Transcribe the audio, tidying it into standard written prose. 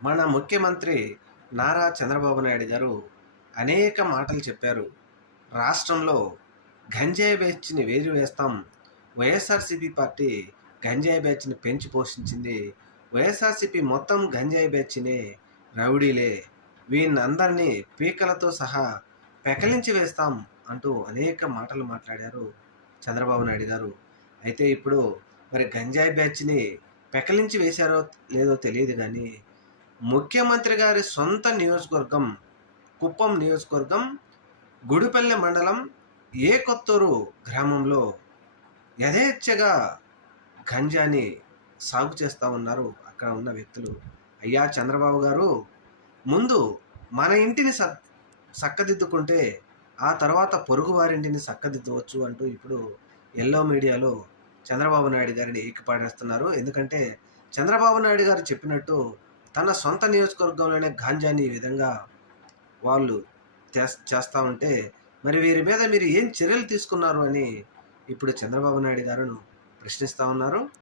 మన ముఖ్యమంత్రి నారా చంద్రబాబు నాయుడు గారు అనేక మాటలు చెప్పారు. రాష్ట్రంలో గంజాయి బ్యాచ్‌ని వేస్తాం. వైఎస్ఆర్‌సీపీ పార్టీ గంజాయి బ్యాచ్‌ని పెంచి పోషించింది. వైఎస్ఆర్‌సీపీ మొత్తం గంజాయి బ్యాచ్‌నే రౌడీలే. వీళ్ళందరినీ పీకలతో సహా పెకలించి వేస్తాం అంటూ అనేక మాటలు మాట్లాడారు చంద్రబాబు నాయుడు గారు. అయితే ఇప్పుడు మరి గంజాయి బ్యాచ్‌ని పెకలించి వేశారో లేదో తెలీదు గానీ ముఖ్యమంత్రి గారి సొంత నియోజకవర్గం కుప్పం నియోజకవర్గం గుడిపల్లె మండలం ఏకొత్తూరు గ్రామంలో యథేచ్ఛగా గంజాని సాగు చేస్తూ ఉన్నారు అక్కడ ఉన్న వ్యక్తులు. అయ్యా చంద్రబాబు గారు, ముందు మన ఇంటిని చక్కదిద్దుకుంటే ఆ తర్వాత పొరుగు వారింటిని చక్కదిద్దవచ్చు అంటూ ఇప్పుడు ఎల్లో మీడియాలో చంద్రబాబు నాయుడు గారిని ఏకిపాడేస్తున్నారు. ఎందుకంటే చంద్రబాబు నాయుడు గారు చెప్పినట్టు తన సొంత నియోజకవర్గంలోనే గాంజాని ఈ విధంగా వాళ్ళు చేస్తూ ఉంటే మరి వీరి మీద మీరు ఏం చర్యలు తీసుకున్నారు అని ఇప్పుడు చంద్రబాబు నాయుడు గారును ప్రశ్నిస్తూ ఉన్నారు.